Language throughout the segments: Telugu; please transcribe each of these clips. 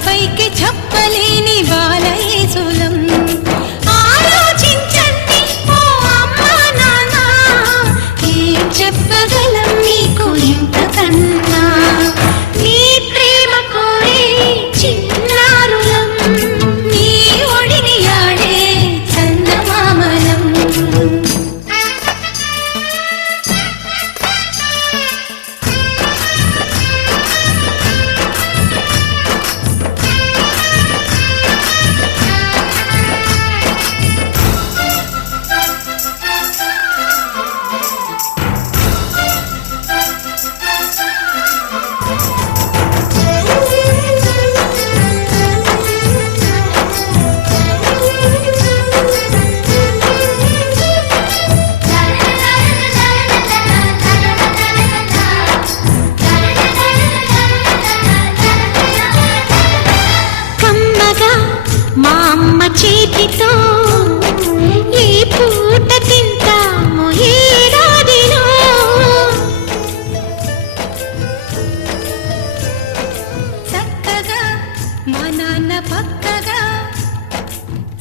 ఇకపైకి చెప్పలేని బాలయేసులం. ఆలోచించండి ఓ అమ్మా నాన్న, ఏం చెప్పగలం నీకు ఇంతకన్నా. నీ ప్రేమ కోరే చిన్నారులం, నీ ఒడిని ఆడే చందమామలం. మా అమ్మ చేతితో ఈ పూట తింటాము ఏడాదిలో. చక్కగా మా నాన్న పక్కగా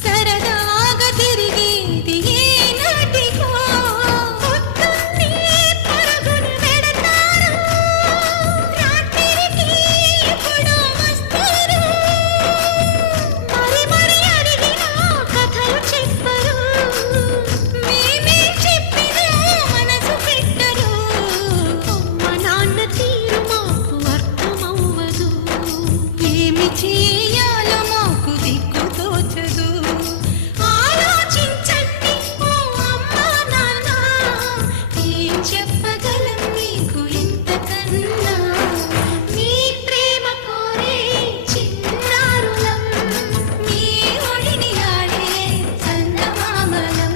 సరదాగా తిరిగేది ఏనాటికో. పొద్దున్నే పరుగులు పెడతారు, రాత్రికి ఎప్పుడో వస్తారు. మరి అడిగినా కథలు చెప్పరు, మేమే చెప్పినా మనసు పెట్టరు. అమ్మ నాన్న తీరు మాకు అర్థమవ్వదు, ఏమి చేయాలో మాకు దిక్కు తోచదు. ఆలోచించండి ఓ అమ్మా నాన్న, ఏం చెప్పగలం నీకు ఇంతకన్నా. నీ ప్రేమ కోరే చిన్నారులం, నీ ఒడిని ఆడే చందమామలం.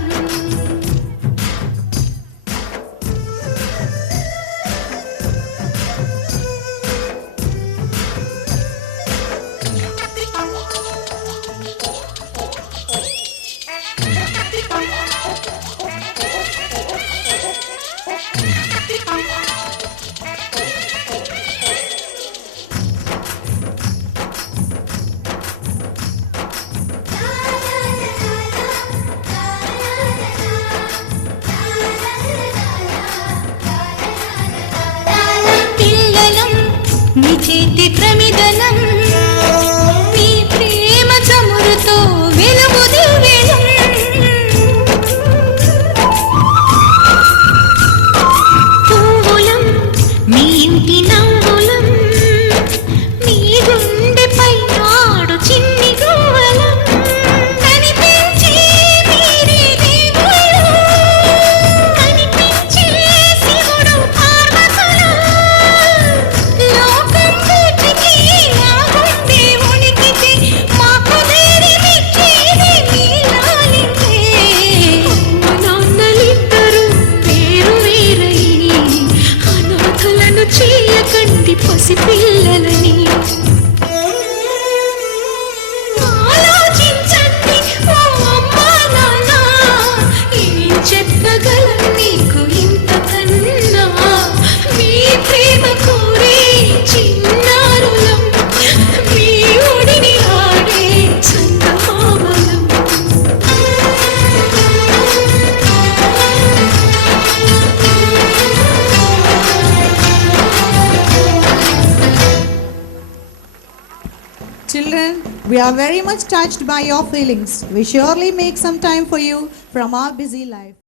పిల్లలం నీ చేతి ప్రమిదనం, నీ ప్రేమ చమురుతో వెలుగు దివ్యలం. పువ్వులం మీ ఇంటి నవ్వులం, మీ గుండెపై నాడు చిన్ని గువ్వలం. కనిపించే మీరే దేవుడు, కనిపించే శివుడు పార్వతులు. లోకం పూర్తికి నా గుండె ఉనికితే, మాకు ధైర్యమిచ్చేది మీ లాలితే. అమ్మ నాన్నలిద్దరూ వేరు వేరై అనాథలను చేయకండి పసిపిల్లలని. ఆలోచించండి ఓ అమ్మా నాన్న, ఏం చెప్పగలం నీకు ఇంతకన్నా. మీ ప్రేమ కోరే చిన్నారులం, మీ ఒడిని ఆడే చందమామలం. Children, we are very much touched by your feelings. We surely make some time for you from our busy life.